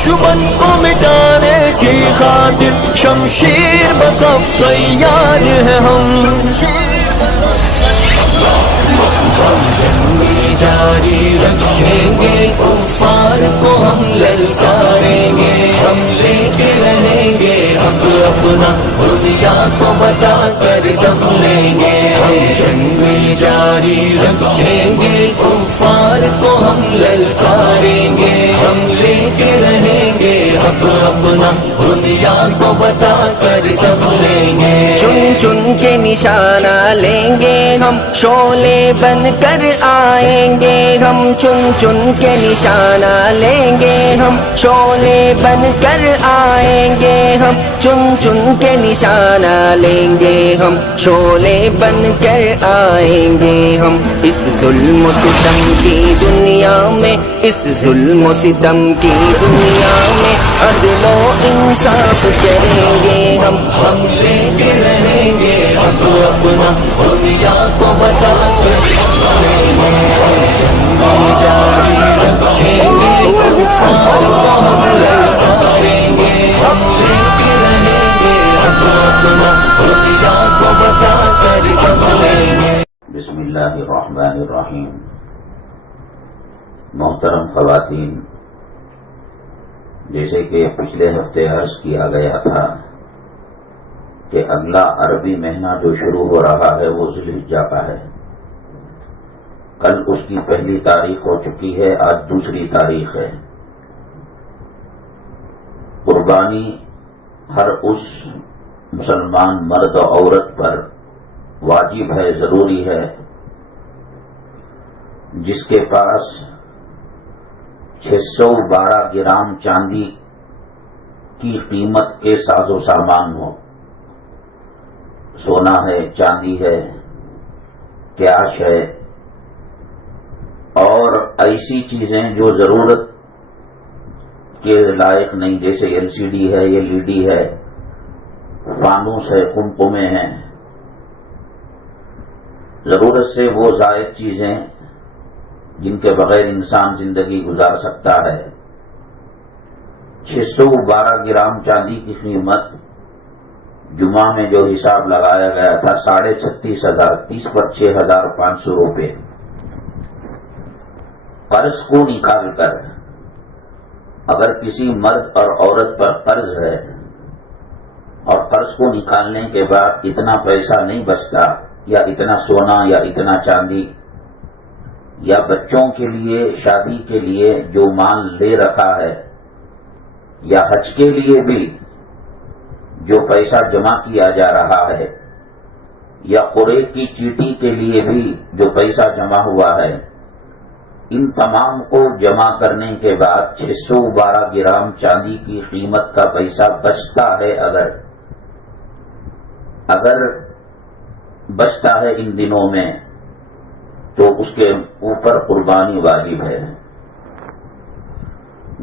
دشمن کو مٹانے کی خاطر شمشیر بصف تیار ہے ہم جنگ جاری رکھیں گے کفار کو ہم للکاریں گے ہم لیتے رہیں گے حق اپنا دنیا کو بتا کر جم لیں گے ہم جنگ جاری رکھیں گے کفار کو ہم للکاریں گے ہم لیتے رہیں گے حق اپنا دنیا کو بتا کر جم لیں گے چن چن کے نشانہ لیں گے ہم شعلے بن کر آئیں گے ہم چن چن کے نشانہ لیں گے ہم شعلے بن کر آئیں گے ہم چن چن کے نشانہ لیں گے ہم شعلے بن کر آئیں گے ہم اس ظلم و ستم کی دنیا میں اس ظلم و ستم کی دنیا میں عدل و انصاف کریں گے ہم لیتے رہیں گے حق اپنا دنیا کو بتا کر جنگ جاری رکھیں گے کفار کو ہم للکاریں گے ہم لیتے رہیں گے حق اپنا دنیا کو بتا کر جم لیں گے بسم اللہ الرحمن الرحیم۔ محترم خواتین، جیسے کہ پچھلے ہفتے عرض کیا گیا تھا کہ اگلا عربی مہینہ جو شروع ہو رہا ہے وہ ذی الحجہ کا ہے۔ کل اس کی پہلی تاریخ ہو چکی ہے، آج دوسری تاریخ ہے۔ قربانی ہر اس مسلمان مرد و عورت پر واجب ہے، ضروری ہے، جس کے پاس 612 گرام چاندی کی قیمت کے ساز و سامان ہو، سونا ہے، چاندی ہے، کیش ہے، اور ایسی چیزیں جو ضرورت کے لائق نہیں، جیسے LCD ہے، LED ہے، فانوس ہے، قمقمے ہیں، ضرورت سے وہ زائد چیزیں جن کے بغیر انسان زندگی گزار سکتا ہے۔ 612 گرام چاندی کی قیمت جمعہ میں جو حساب لگایا گیا تھا 36,500، 30 پر 6,500 روپے۔ قرض کو نکال کر اگر کسی مرد اور عورت پر قرض ہے اور قرض کو نکالنے کے بعد اتنا پیسہ نہیں بچتا، یا اتنا سونا یا اتنا چاندی، یا بچوں کے لیے شادی کے لیے جو مال لے رکھا ہے، یا حج کے لیے بھی جو پیسہ جمع کیا جا رہا ہے، یا قرعے کی چیٹی کے لیے بھی جو پیسہ جمع ہوا ہے، ان تمام کو جمع کرنے کے بعد 612 گرام چاندی کی قیمت کا پیسہ بچتا ہے، اگر بچتا ہے ان دنوں میں، تو اس کے اوپر قربانی واجب ہے۔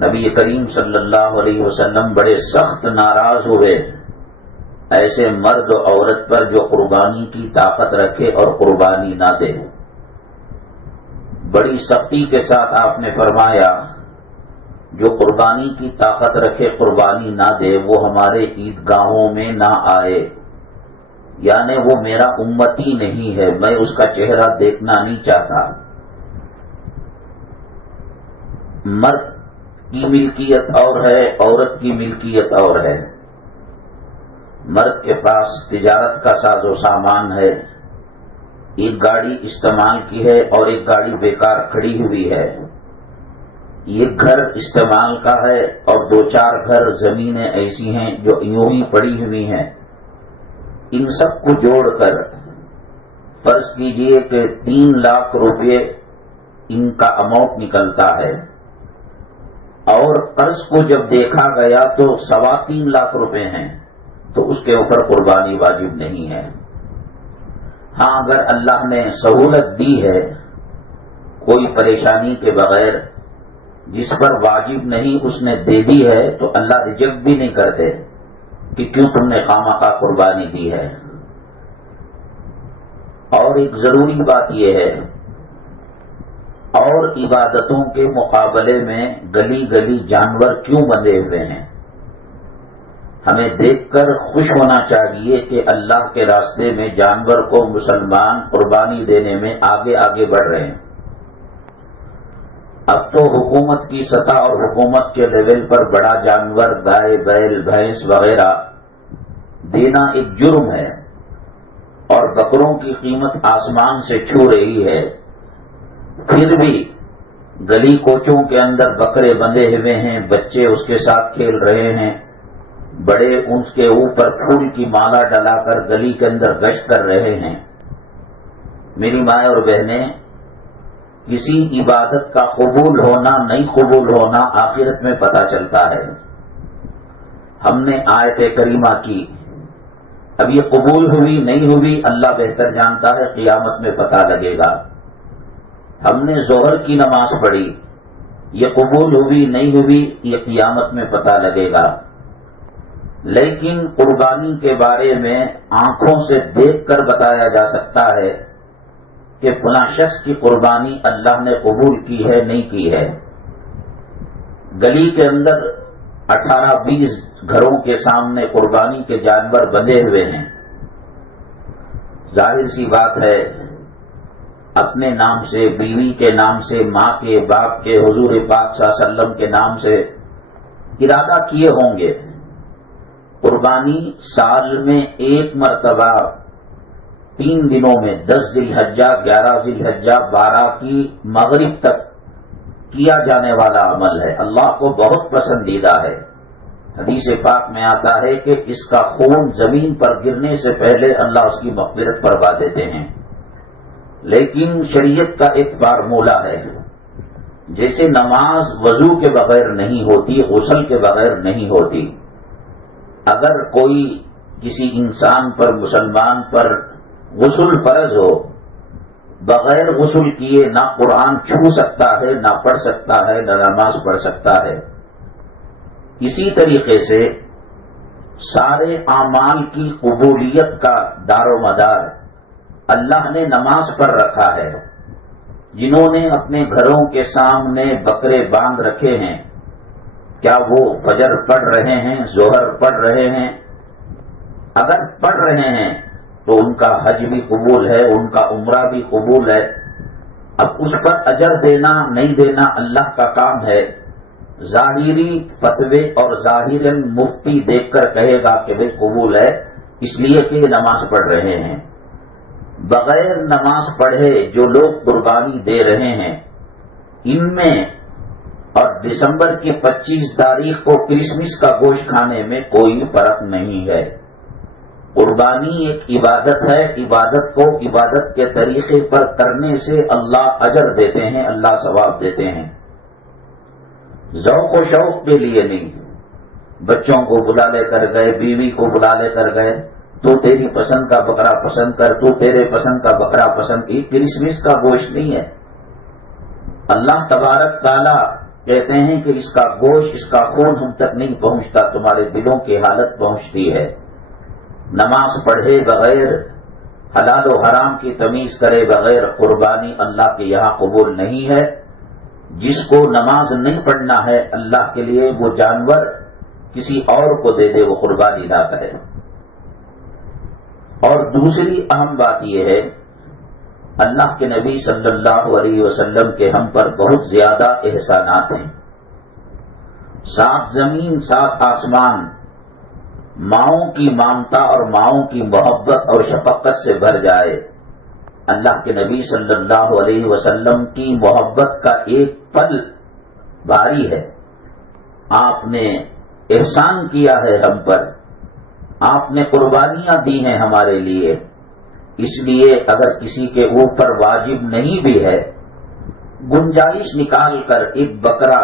نبی کریم صلی اللہ علیہ وسلم بڑے سخت ناراض ہوئے ایسے مرد و عورت پر جو قربانی کی طاقت رکھے اور قربانی نہ دے۔ بڑی سختی کے ساتھ آپ نے فرمایا، جو قربانی کی طاقت رکھے قربانی نہ دے وہ ہمارے عیدگاہوں میں نہ آئے، یعنی وہ میرا امتی نہیں ہے، میں اس کا چہرہ دیکھنا نہیں چاہتا۔ مرد کی ملکیت اور ہے، عورت کی ملکیت اور ہے۔ مرد کے پاس تجارت کا ساز و سامان ہے، ایک گاڑی استعمال کی ہے اور ایک گاڑی بیکار کھڑی ہوئی ہے، ایک گھر استعمال کا ہے اور 2-4 گھر زمینیں ایسی ہیں جو یوں ہی پڑی ہوئی ہیں۔ ان سب کو جوڑ کر فرض کیجئے کہ 3 لاکھ روپے ان کا اماؤنٹ نکلتا ہے، اور قرض کو جب دیکھا گیا تو 3.25 لاکھ روپے ہیں، تو اس کے اوپر قربانی واجب نہیں ہے۔ ہاں اگر اللہ نے سہولت دی ہے کوئی پریشانی کے بغیر، جس پر واجب نہیں اس نے دے دی ہے، تو اللہ ریجیکٹ بھی نہیں کرتے کہ کیوں تم نے خامخواہ قربانی دی ہے۔ اور ایک ضروری بات یہ ہے اور عبادتوں کے مقابلے میں گلی گلی جانور کیوں بندھے ہوئے ہیں؟ ہمیں دیکھ کر خوش ہونا چاہیے کہ اللہ کے راستے میں جانور کو مسلمان قربانی دینے میں آگے آگے بڑھ رہے ہیں۔ اب تو حکومت کی سطح اور حکومت کے لیول پر بڑا جانور گائے بیل بھینس وغیرہ دینا ایک جرم ہے، اور بکروں کی قیمت آسمان سے چھو رہی ہے، پھر بھی گلی کوچوں کے اندر بکرے بندھے ہوئے ہیں، بچے اس کے ساتھ کھیل رہے ہیں، بڑے اس کے اوپر پھول کی مالا ڈلا کر گلی کے اندر گشت کر رہے ہیں۔ میری مائیں اور بہنیں، کسی عبادت کا قبول ہونا نہیں قبول ہونا آخرت میں پتہ چلتا ہے۔ ہم نے آیت کریمہ کی، اب یہ قبول ہوئی نہیں ہوئی اللہ بہتر جانتا ہے، قیامت میں پتہ لگے گا۔ ہم نے ظہر کی نماز پڑھی، یہ قبول ہوئی نہیں ہوئی یہ قیامت میں پتہ لگے گا۔ لیکن قربانی کے بارے میں آنکھوں سے دیکھ کر بتایا جا سکتا ہے کہ فلاں شخص کی قربانی اللہ نے قبول کی ہے نہیں کی ہے۔ گلی کے اندر 18-20 گھروں کے سامنے قربانی کے جانور بندھے ہوئے ہیں، ظاہر سی بات ہے اپنے نام سے، بیوی کے نام سے، ماں کے، باپ کے، حضور پاک صلی اللہ علیہ وسلم کے نام سے ارادہ کیے ہوں گے۔ قربانی سال میں ایک مرتبہ 3 دنوں میں 10 ذی الحجہ، 11 ذی الحجہ، 12 کی مغرب تک کیا جانے والا عمل ہے، اللہ کو بہت پسندیدہ ہے۔ حدیث پاک میں آتا ہے کہ اس کا خون زمین پر گرنے سے پہلے اللہ اس کی مغفرت فرما دیتے ہیں۔ لیکن شریعت کا ایک فارمولہ ہے، جیسے نماز وضو کے بغیر نہیں ہوتی، غسل کے بغیر نہیں ہوتی۔ اگر کوئی کسی انسان پر، مسلمان پر غسل فرض ہو، بغیر غسل کیے نہ قرآن چھو سکتا ہے، نہ پڑھ سکتا ہے، نہ نماز پڑھ سکتا ہے۔ اسی طریقے سے سارے اعمال کی قبولیت کا دار و مدار اللہ نے نماز پر رکھا ہے۔ جنہوں نے اپنے گھروں کے سامنے بکرے باندھ رکھے ہیں، کیا وہ فجر پڑھ رہے ہیں، ظہر پڑھ رہے ہیں؟ اگر پڑھ رہے ہیں تو ان کا حج بھی قبول ہے، ان کا عمرہ بھی قبول ہے۔ اب اس پر اجر دینا نہیں دینا اللہ کا کام ہے۔ ظاہری فتوے اور ظاہراً مفتی دیکھ کر کہے گا کہ بھئی قبول ہے، اس لیے کہ یہ نماز پڑھ رہے ہیں۔ بغیر نماز پڑھے جو لوگ قربانی دے رہے ہیں، ان میں اور دسمبر کی 25 تاریخ کو کرسمس کا گوشت کھانے میں کوئی فرق نہیں ہے۔ قربانی ایک عبادت ہے، عبادت کو عبادت کے طریقے پر کرنے سے اللہ اجر دیتے ہیں، اللہ ثواب دیتے ہیں، ذوق و شوق کے لیے نہیں۔ بچوں کو بلا لے کر گئے، بیوی کو بلا لے کر گئے، تو تیری پسند کا بکرا پسند کر، تو تیرے پسند کا بکرا پسند کی، کرسمس کا گوشت نہیں ہے۔ اللہ تبارک تعالی کہتے ہیں کہ اس کا گوشت، اس کا خون ہم تک نہیں پہنچتا، تمہارے دلوں کی حالت پہنچتی ہے۔ نماز پڑھے بغیر، حلال و حرام کی تمیز کرے بغیر قربانی اللہ کے یہاں قبول نہیں ہے۔ جس کو نماز نہیں پڑھنا ہے اللہ کے لیے، وہ جانور کسی اور کو دے دے، وہ قربانی نہ کرے۔ اور دوسری اہم بات یہ ہے، اللہ کے نبی صلی اللہ علیہ وسلم کے ہم پر بہت زیادہ احسانات ہیں۔ 7 زمین 7 آسمان ماؤں کی ممتا اور ماؤں کی محبت اور شفقت سے بھر جائے۔ اللہ کے نبی صلی اللہ علیہ وسلم کی محبت کا ایک پل بھاری ہے۔ آپ نے احسان کیا ہے ہم پر، آپ نے قربانیاں دی ہیں ہمارے لیے، اس لیے اگر کسی کے اوپر واجب نہیں بھی ہے، گنجائش نکال کر ایک بکرا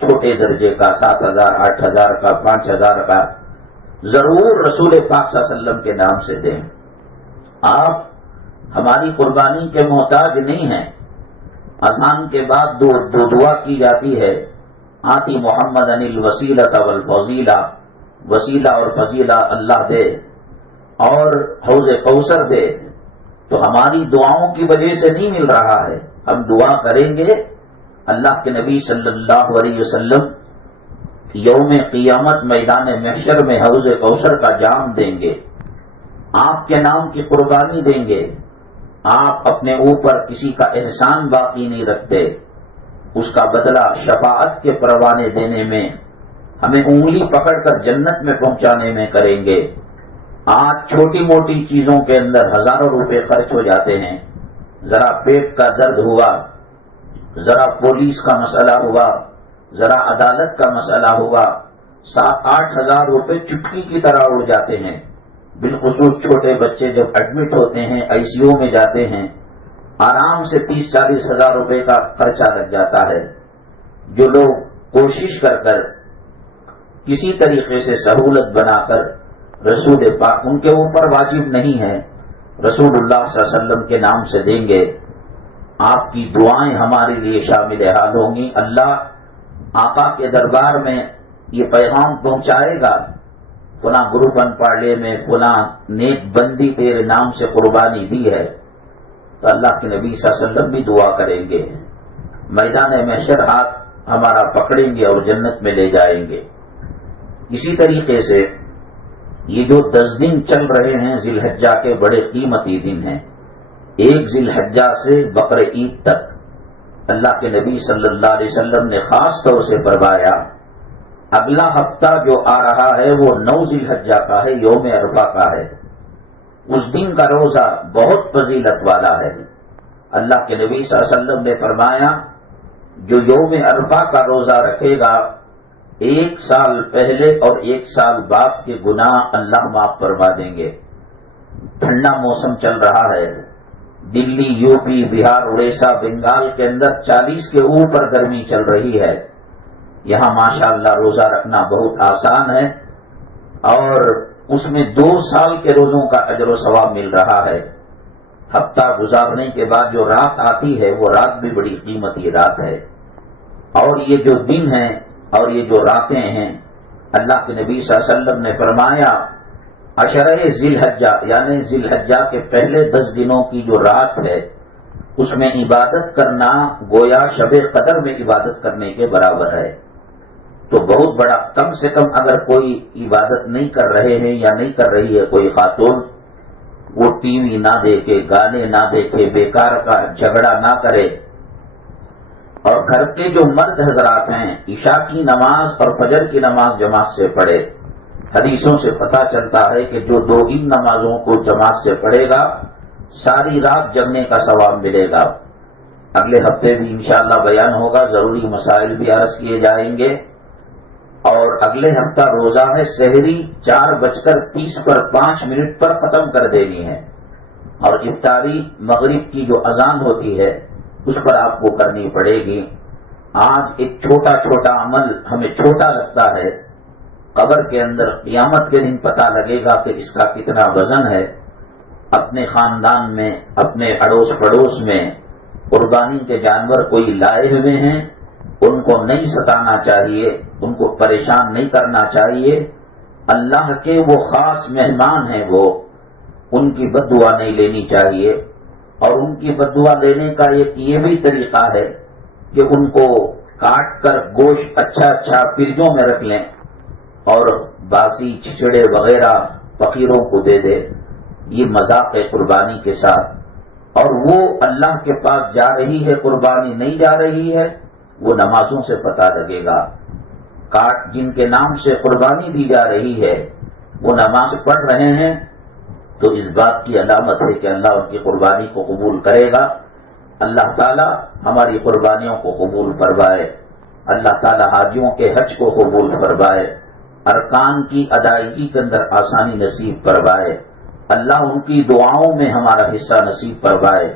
چھوٹے درجے کا 7,000 8,000 کا 5,000 کا ضرور رسول پاک صلی اللہ علیہ وسلم کے نام سے دیں۔ آپ ہماری قربانی کے محتاج نہیں ہیں۔ اذان کے بعد دو دعا کی جاتی ہے، آتی محمد ان الوسیلۃ والفضیلہ، وسیلہ اور فضیلہ اللہ دے اور حوض کوثر دے، تو ہماری دعاؤں کی وجہ سے نہیں مل رہا ہے، ہم دعا کریں گے، اللہ کے نبی صلی اللہ علیہ وسلم یوم قیامت میدان محشر میں حوض کوثر کا جام دیں گے، آپ کے نام کی قربانی دیں گے۔ آپ اپنے اوپر کسی کا احسان باقی نہیں رکھتے، اس کا بدلہ شفاعت کے پروانے دینے میں، ہمیں انگلی پکڑ کر جنت میں پہنچانے میں کریں گے۔ آج چھوٹی موٹی چیزوں کے اندر ہزاروں روپے خرچ ہو جاتے ہیں، ذرا پیٹ کا درد ہوا، ذرا پولیس کا مسئلہ ہوا، ذرا عدالت کا مسئلہ ہوا، 7-8 ہزار روپے چٹکی کی طرح اڑ جاتے ہیں۔ بالخصوص چھوٹے بچے جب ایڈمٹ ہوتے ہیں، آئی سی یو میں جاتے ہیں، آرام سے 30-40 ہزار روپے کا خرچہ لگ جاتا ہے۔ جو لوگ کوشش کر کر کسی طریقے سے سہولت بنا کر رسول پاک، ان کے اوپر واجب نہیں ہے، رسول اللہ صلی اللہ علیہ وسلم کے نام سے دیں گے، آپ کی دعائیں ہمارے لیے شامل حال ہوں گی۔ اللہ آقا کے دربار میں یہ پیغام پہنچائے گا، فلاں گروپ ان پارلے میں فلاں نیک بندی تیرے نام سے قربانی دی ہے، تو اللہ کے نبی صلی اللہ علیہ وسلم بھی دعا کریں گے، میدان محشر ہاتھ ہمارا پکڑیں گے اور جنت میں لے جائیں گے۔ اسی طریقے سے یہ جو 10 دن چل رہے ہیں ذی الحجہ کے، بڑے قیمتی دن ہیں۔ 1 ذی الحجہ سے بقر عید تک اللہ کے نبی صلی اللہ علیہ وسلم نے خاص طور سے فرمایا، اگلا ہفتہ جو آ رہا ہے وہ 9 ذی الحجہ کا ہے، یوم عرفہ کا ہے۔ اس دن کا روزہ بہت فضیلت والا ہے۔ اللہ کے نبی صلی اللہ علیہ وسلم نے فرمایا، جو یوم عرفہ کا روزہ رکھے گا، 1 سال پہلے اور 1 سال بعد کے گناہ اللہ معاف فرما دیں گے۔ ٹھنڈا موسم چل رہا ہے، دلی، یو پی، بہار، اڑیسہ، بنگال کے اندر 40 کے اوپر گرمی چل رہی ہے۔ یہاں ماشاءاللہ روزہ رکھنا بہت آسان ہے، اور اس میں 2 سال کے روزوں کا اجر و ثواب مل رہا ہے۔ ہفتہ گزارنے کے بعد جو رات آتی ہے، وہ رات بھی بڑی قیمتی رات ہے۔ اور یہ جو دن ہیں اور یہ جو راتیں ہیں، اللہ کے نبی صلی اللہ علیہ وسلم نے فرمایا، عشرہ ذی الحجہ یعنی ذی الحجہ کے پہلے 10 دنوں کی جو رات ہے، اس میں عبادت کرنا گویا شب قدر میں عبادت کرنے کے برابر ہے۔ تو بہت بڑا، کم سے کم اگر کوئی عبادت نہیں کر رہے ہیں یا نہیں کر رہی ہے کوئی خاتون، وہ ٹی وی نہ دیکھے، گانے نہ دیکھے، بیکار کا جھگڑا نہ کرے، اور گھر کے جو مرد حضرات ہیں عشاء کی نماز اور فجر کی نماز جماعت سے پڑھے۔ حدیثوں سے پتہ چلتا ہے کہ جو 2 ان نمازوں کو جماعت سے پڑھے گا، ساری رات جگنے کا ثواب ملے گا۔ اگلے ہفتے بھی انشاءاللہ بیان ہوگا، ضروری مسائل بھی عرض کیے جائیں گے۔ اور اگلے ہفتہ روزہ ہے، سحری 4:30 پر 5 منٹ پر ختم کر دینی ہے، اور افطاری مغرب کی جو اذان ہوتی ہے اس پر آپ کو کرنی پڑے گی۔ آج ایک چھوٹا چھوٹا عمل ہمیں چھوٹا لگتا ہے، قبر کے اندر قیامت کے دن پتہ لگے گا کہ اس کا کتنا وزن ہے۔ اپنے خاندان میں، اپنے اڑوس پڑوس میں قربانی کے جانور کوئی لائے ہوئے ہیں، ان کو نہیں ستانا چاہیے، ان کو پریشان نہیں کرنا چاہیے۔ اللہ کے وہ خاص مہمان ہیں، وہ ان کی بد دعا نہیں لینی چاہیے۔ اور ان کی بد دعا لینے کا ایک یہ بھی طریقہ ہے کہ ان کو کاٹ کر گوشت اچھا پرجوں میں رکھ لیں اور باسی چھچڑے وغیرہ فقیروں کو دے دے۔ یہ مذاق ہے قربانی کے ساتھ، اور وہ اللہ کے پاس جا رہی ہے قربانی نہیں جا رہی ہے، وہ نمازوں سے پتہ لگے گا۔ کاٹ جن کے نام سے قربانی دی جا رہی ہے وہ نماز پڑھ رہے ہیں، تو اس بات کی علامت ہے کہ اللہ ان کی قربانی کو قبول کرے گا۔ اللہ تعالی ہماری قربانیوں کو قبول فرمائے، اللہ تعالی حاجیوں کے حج کو قبول فرمائے، ارکان کی ادائیگی کے اندر آسانی نصیب فرمائے، اللہ ان کی دعاؤں میں ہمارا حصہ نصیب فرمائے۔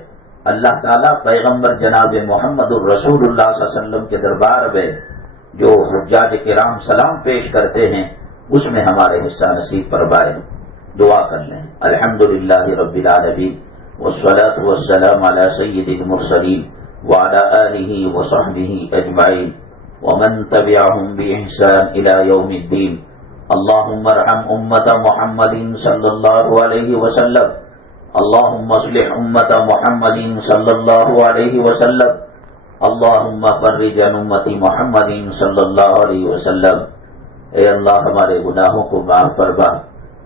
اللہ تعالیٰ پیغمبر جناب محمد الرسول اللہ صلی اللہ علیہ وسلم کے دربار میں جو حجاج کرام سلام پیش کرتے ہیں اس میں ہمارے حصہ نصیب فرمائے۔ دعا کر لیں۔ الحمدللہ رب العالمین والصلاة والسلام علی سید المرسلین وعلی آلہ وصحبہ اجمعین ومن تبعهم بإحسان الى یوم الدین۔ اللہم ارحم امت محمد صلی اللہ علیہ وسلم، اللهم اصلح امت محمد صلی اللہ علیہ وسلم، اللهم فرج عن امت محمد صلی اللہ علیہ وسلم۔ اے اللہ ہمارے گناہوں کو معاف فرما،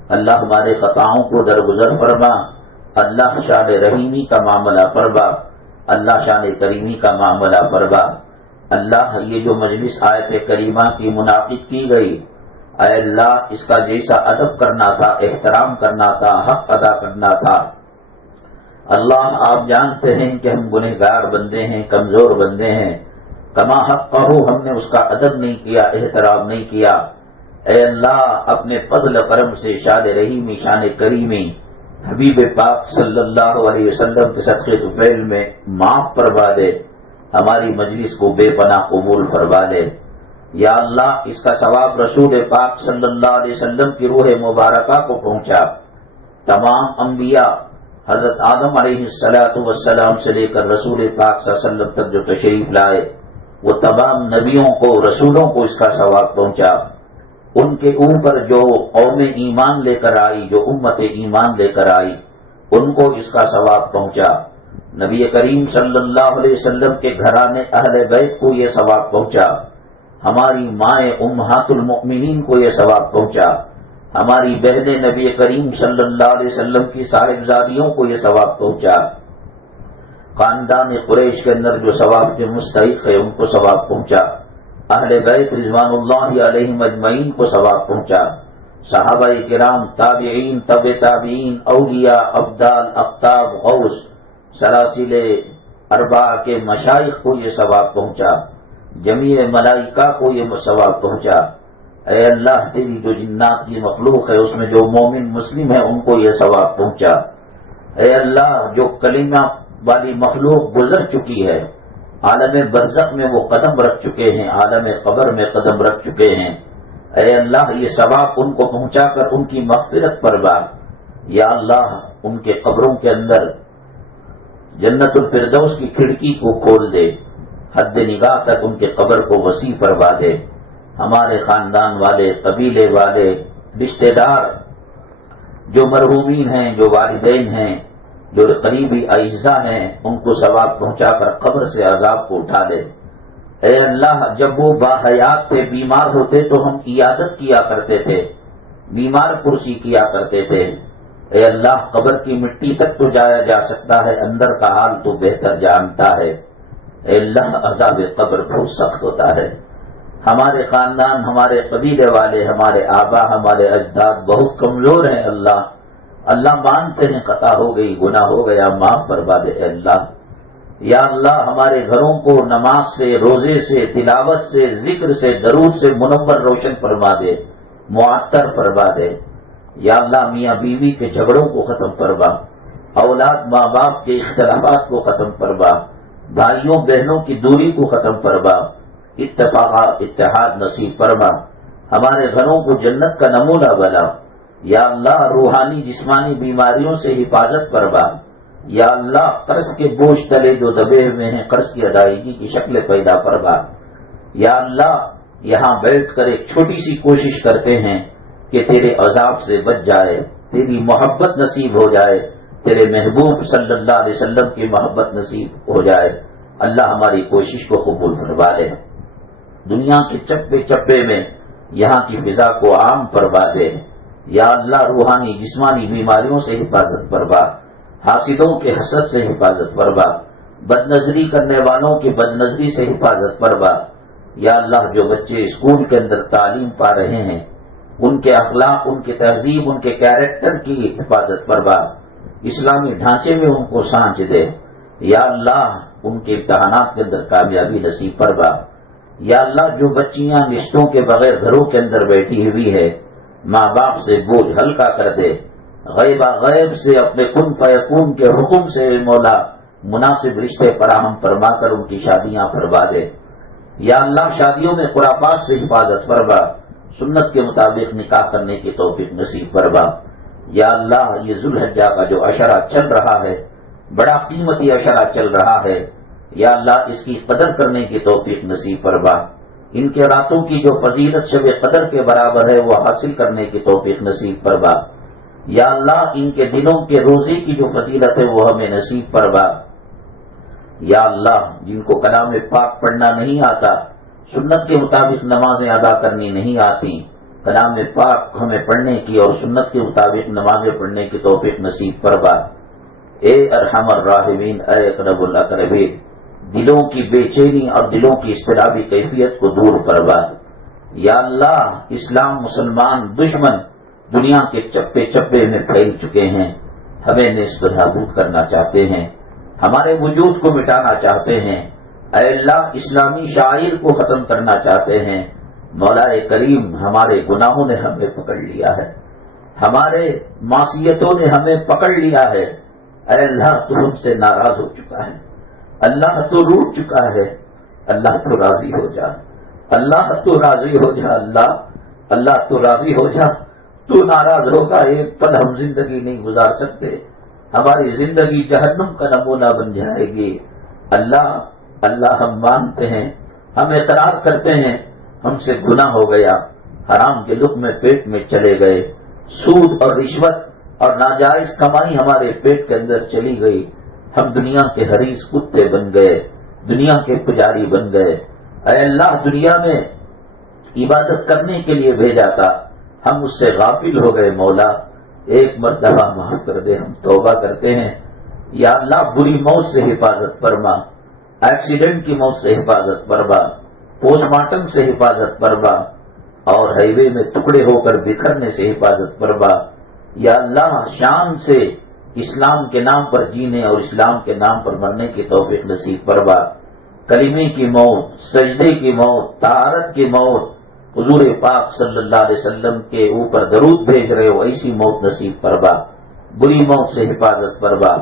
اللہ ہمارے خطاؤں کو درگزر فرما، اللہ شان رحیمی کا معاملہ فرما، اللہ شان کریمی کا معاملہ فرما۔ اللہ یہ جو مجلس آیت کریمہ کی منعقد کی گئی، اے اللہ اس کا جیسا ادب کرنا تھا، احترام کرنا تھا، حق ادا کرنا تھا، اللہ آپ جانتے ہیں کہ ہم گنہگار بندے ہیں، کمزور بندے ہیں، کما حق کہو ہم نے اس کا ادب نہیں کیا، احترام نہیں کیا۔ اے اللہ اپنے فضل و کرم سے شان رحیمی، شان کریمی حبیب پاک صلی اللہ علیہ وسلم کے صدقے طفیل میں معاف فرما دے، ہماری مجلس کو بے پناہ قبول فرما دے۔ یا اللہ اس کا ثواب رسول پاک صلی اللہ علیہ وسلم کی روح مبارکہ کو پہنچا، تمام انبیاء حضرت آدم علیہ السلام سے لے کر رسول پاک صلی اللہ علیہ وسلم تک جو تشریف لائے، وہ تمام نبیوں کو، رسولوں کو اس کا ثواب پہنچا۔ ان کے اوپر جو قوم ایمان لے کر آئی، جو امت ایمان لے کر آئی، ان کو اس کا ثواب پہنچا۔ نبی کریم صلی اللہ علیہ وسلم کے گھرانے اہل بیت کو یہ ثواب پہنچا، ہماری مائیں امہات المؤمنین کو یہ ثواب پہنچا، ہماری بہنیں نبی کریم صلی اللہ علیہ وسلم کی صاحبزادیوں کو یہ ثواب پہنچا، خاندان قریش کے اندر جو ثواب کے مستحق ہے ان کو ثواب پہنچا، اہل بیت رضوان اللہ علیہم اجمعین کو ثواب پہنچا، صحابہ کرام، تابعین، تبع تابعین، اولیاء، ابدال، اقطاب، غوث، سلاسل اربعہ کے مشائخ کو یہ ثواب پہنچا، جمیع ملائکہ کو یہ ثواب پہنچا۔ اے اللہ تیری جو جنات کی مخلوق ہے اس میں جو مومن مسلم ہے ان کو یہ ثواب پہنچا۔ اے اللہ جو کلمہ والی مخلوق گزر چکی ہے، عالم برزخ میں وہ قدم رکھ چکے ہیں، عالم قبر میں قدم رکھ چکے ہیں، اے اللہ یہ ثواب ان کو پہنچا کر ان کی مغفرت فرما۔ یا اللہ ان کے قبروں کے اندر جنت الفردوس کی کھڑکی کو کھول دے، حد نگاہ تک ان کے قبر کو وسیع فرما دے۔ ہمارے خاندان والے، قبیلے والے، رشتہ دار جو مرحومین ہیں، جو والدین ہیں، جو قریبی اعزاء ہیں، ان کو ثواب پہنچا کر قبر سے عذاب کو اٹھا دے۔ اے اللہ جب وہ باحیات تھے، بیمار ہوتے تو ہم عیادت کیا کرتے تھے، بیمار پرسی کیا کرتے تھے۔ اے اللہ قبر کی مٹی تک تو جایا جا سکتا ہے، اندر کا حال تو بہتر جانتا ہے۔ اے اللہ عذاب قبر بہت سخت ہوتا ہے۔ ہمارے خاندان، ہمارے قبیلے والے، ہمارے آبا، ہمارے اجداد بہت کمزور ہیں اللہ، اللہ مانتے ہیں خطا ہو گئی، گناہ ہو گیا، معاف فرما دے اے اللہ۔ یا اللہ ہمارے گھروں کو نماز سے، روزے سے، تلاوت سے، ذکر سے، درود سے منور روشن فرما دے، معطر فرما دے۔ یا اللہ میاں بیوی کے جھگڑوں کو ختم فرما، اولاد ماں باپ کے اختلافات کو ختم فرما، بھائیوں بہنوں کی دوری کو ختم فرما، اتحاد نصیب فرما، ہمارے گھروں کو جنت کا نمونہ بنا۔ یا اللہ روحانی جسمانی بیماریوں سے حفاظت فرما۔ یا اللہ قرض کے بوجھ تلے جو دبے ہوئے ہیں قرض کی ادائیگی کی شکل پیدا فرما۔ یا اللہ یہاں بیٹھ کر ایک چھوٹی سی کوشش کرتے ہیں کہ تیرے عذاب سے بچ جائے، تیری محبت نصیب ہو جائے، تیرے محبوب صلی اللہ علیہ وسلم کی محبت نصیب ہو جائے۔ اللہ ہماری کوشش کو قبول فرما لے، دنیا کے چپے چپے میں یہاں کی فضا کو عام فرما دے۔ یا اللہ روحانی جسمانی بیماریوں سے حفاظت فرما، حاسدوں کے حسد سے حفاظت فرما، بد نظری کرنے والوں کی بد نظری سے حفاظت فرما۔ یا اللہ جو بچے اسکول کے اندر تعلیم پا رہے ہیں ان کے اخلاق، ان کی تہذیب، ان کے کیریکٹر کی حفاظت فرما، اسلامی ڈھانچے میں ان کو سانچ دے۔ یا اللہ ان کے امتحانات کے اندر کامیابی نصیب فرما۔ یا اللہ جو بچیاں رشتوں کے بغیر گھروں کے اندر بیٹھی ہوئی ہے، ماں باپ سے بوجھ ہلکا کر دے، غیبہ غیب سے اپنے کن فیکون کے حکم سے مولا مناسب رشتے فراہم فرما کر ان کی شادیاں فرما دے۔ یا اللہ شادیوں میں خرافات سے حفاظت فرما، سنت کے مطابق نکاح کرنے کی توفیق نصیب فرما۔ یا اللہ یہ ذوالحجہ کا جو عشرہ چل رہا ہے بڑا قیمتی عشرہ چل رہا ہے، یا اللہ اس کی قدر کرنے کی توفیق نصیب فرما، ان کے راتوں کی جو فضیلت شب قدر کے برابر ہے وہ حاصل کرنے کی توفیق نصیب فرما۔ یا اللہ ان کے دلوں کے روزے کی جو فضیلت ہے وہ ہمیں نصیب فرما۔ یا اللہ جن کو کلام پاک پڑھنا نہیں آتا، سنت کے مطابق نمازیں ادا کرنی نہیں آتی، کلام پاک ہمیں پڑھنے کی اور سنت کے مطابق نمازیں پڑھنے کی توفیق نصیب فرما۔ اے ارحم الراحمین، اے اقرب الاقربین، دلوں کی بے چینی اور دلوں کی اضطرابی کیفیت کو دور فرما۔ یا اللہ اسلام مسلمان دشمن دنیا کے چپے چپے میں پھیل چکے ہیں، ہمیں نصب نابود کرنا چاہتے ہیں، ہمارے وجود کو مٹانا چاہتے ہیں۔ اے اللہ اسلامی شاعر کو ختم کرنا چاہتے ہیں۔ مولا کریم ہمارے گناہوں نے ہمیں پکڑ لیا ہے، ہمارے معصیتوں نے ہمیں پکڑ لیا ہے۔ اے اللہ تو ہم سے ناراض ہو چکا ہے، اللہ تو روٹ چکا ہے، اللہ تو راضی ہو جا، اللہ تو راضی ہو جا، اللہ تو راضی ہو جا۔ تو ناراض ہوگا ایک پل ہم زندگی نہیں گزار سکتے، ہماری زندگی جہنم کا نمونہ بن جائے گی۔ اللہ ہم مانتے ہیں، ہم اعتراف کرتے ہیں ہم سے گناہ ہو گیا، حرام کے لقمے پیٹ میں چلے گئے، سود اور رشوت اور ناجائز کمائی ہمارے پیٹ کے اندر چلی گئی، ہم دنیا کے حریص کتے بن گئے، دنیا کے پجاری بن گئے۔ اے اللہ دنیا میں عبادت کرنے کے لیے بھیجا تھا، ہم اس سے غافل ہو گئے۔ مولا ایک مرتبہ معاف کر دے، ہم توبہ کرتے ہیں۔ یا اللہ بری موت سے حفاظت فرما، ایکسیڈنٹ کی موت سے حفاظت فرما، پوسٹ مارٹم سے حفاظت فرما، اور ہائی وے میں ٹکڑے ہو کر بکھرنے سے حفاظت فرما۔ یا اللہ شان سے اسلام کے نام پر جینے اور اسلام کے نام پر مرنے کی توفیق نصیب فرما۔ کلمے کی موت، سجدے کی موت، طہارت کی موت، حضور پاک صلی اللہ علیہ وسلم کے اوپر درود بھیج رہے ہو ایسی موت نصیب فرما، بری موت سے حفاظت فرما۔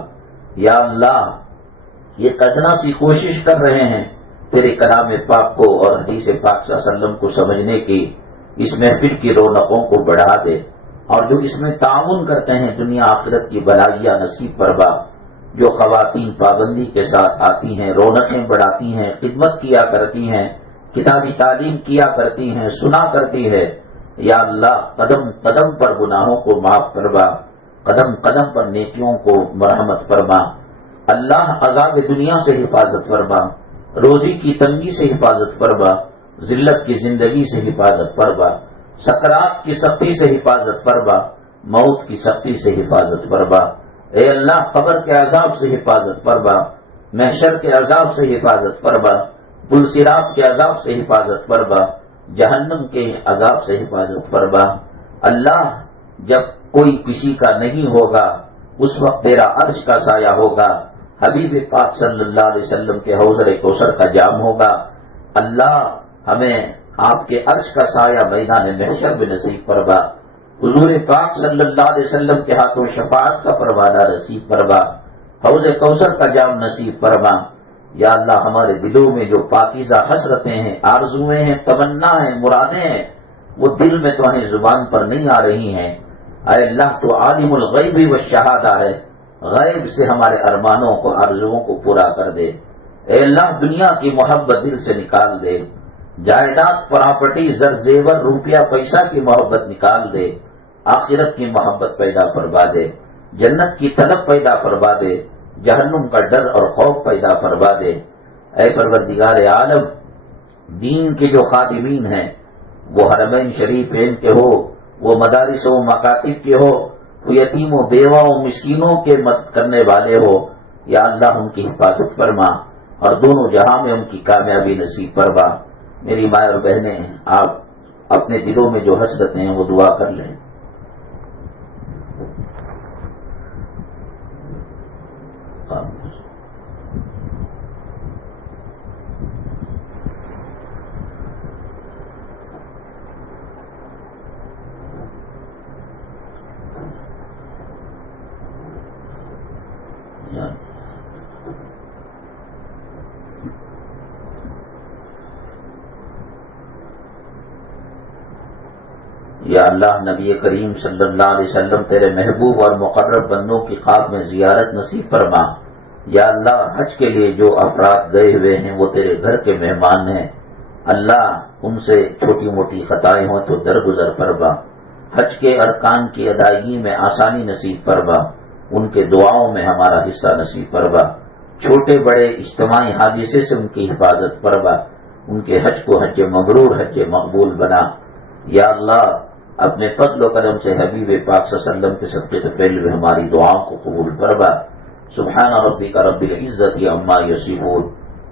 یا اللہ یہ قدنا سی کوشش کر رہے ہیں تیرے کلام پاک کو اور حدیث پاک صلی اللہ علیہ وسلم کو سمجھنے کی، اس محفل کی رونقوں کو بڑھا دے، اور جو اس میں تعاون کرتے ہیں دنیا آخرت کی بھلائیاں نصیب فرما۔ جو خواتین پابندی کے ساتھ آتی ہیں، رونقیں بڑھاتی ہیں، خدمت کیا کرتی ہیں، کتابی تعلیم کیا کرتی ہیں، سنا کرتی ہے، یا اللہ قدم قدم پر گناہوں کو معاف فرما، قدم قدم پر نیکیوں کو مرحمت فرما۔ اللہ عذاب دنیا سے حفاظت فرما، روزی کی تنگی سے حفاظت فرما، ذلت کی زندگی سے حفاظت فرما، سکرات کی سختی سے حفاظت فرما، موت کی سختی سے حفاظت فرما۔ اے اللہ قبر کے عذاب سے حفاظت فرما، محشر کے عذاب سے حفاظت فرما، پلصراط کے عذاب سے حفاظت فرما، جہنم کے عذاب سے حفاظت فرما۔ اللہ جب کوئی کسی کا نہیں ہوگا اس وقت تیرا عرش کا سایہ ہوگا، حبیب پاک صلی اللہ علیہ وسلم کے حوض کوثر کا جام ہوگا۔ اللہ ہمیں آپ کے عرش کا سایہ میدان محشر میں نصیب فرما، حضور پاک صلی اللہ علیہ وسلم کے ہاتھوں شفاعت کا پروانہ نصیب فرما، حوض کوثر کا جام نصیب فرما۔ یا اللہ ہمارے دلوں میں جو پاکیزہ حسرتیں ہیں، آرزویں ہیں، تمنا ہیں، مرادیں ہیں، وہ دل میں تمہاری زبان پر نہیں آ رہی ہیں۔ اے اللہ تو عالم الغیب والشہادہ ہے، غیب سے ہمارے ارمانوں کو، آرزوؤں کو پورا کر دے۔ اے اللہ دنیا کی محبت دل سے نکال دے، جائیداد، پراپرٹی، زر زیور، روپیہ پیسہ کی محبت نکال دے، آخرت کی محبت پیدا فرما دے، جنت کی طلب پیدا فرما دے، جہنم کا ڈر اور خوف پیدا فرما دے۔ اے پروردگار عالم دین کے جو خادمین ہیں، وہ حرمین شریفین کے ہو، وہ مدارس و مکاتب کے ہو، وہ یتیم و بیوہ و مسکینوں کے مدد کرنے والے ہو، یا اللہ ان کی حفاظت فرما اور دونوں جہاں میں ان کی کامیابی نصیب فرما۔ میری ماں اور بہنیں، آپ اپنے دلوں میں جو حسرتیں ہیں وہ دعا کر لیں۔ یا اللہ نبی کریم صلی اللہ علیہ وسلم تیرے محبوب اور مقرب بندوں کی خواب میں زیارت نصیب فرما۔ یا اللہ حج کے لیے جو افراد گئے ہوئے ہیں وہ تیرے گھر کے مہمان ہیں، اللہ ان سے چھوٹی موٹی خطائیں ہوں تو درگزر فرما۔ حج کے ارکان کی ادائیگی میں آسانی نصیب فرما، ان کے دعاؤں میں ہمارا حصہ نصیب فرما، چھوٹے بڑے اجتماعی حادثے سے ان کی حفاظت فرما، ان کے حج کو حج مبرور حج مقبول بنا۔ یا اللہ اپنے فضل و کرم سے حبیب پاک صلی اللہ علیہ وسلم کے صدقے طفیل میں ہماری دعاؤں کو قبول فرما۔ سبحان ربک رب العزت عما یصفون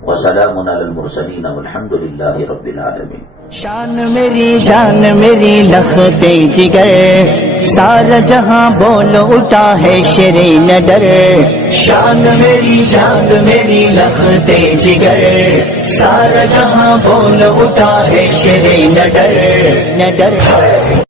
وسلام علی المرسلین والحمد للہ رب العالمین۔ شان میری جان میری لختے جگر، سارا جہاں بول اٹھا ہے شیر نڈر۔ شان میری جان میری لختے جگر، سارا جہاں بول اٹھا ہے شیر نڈر۔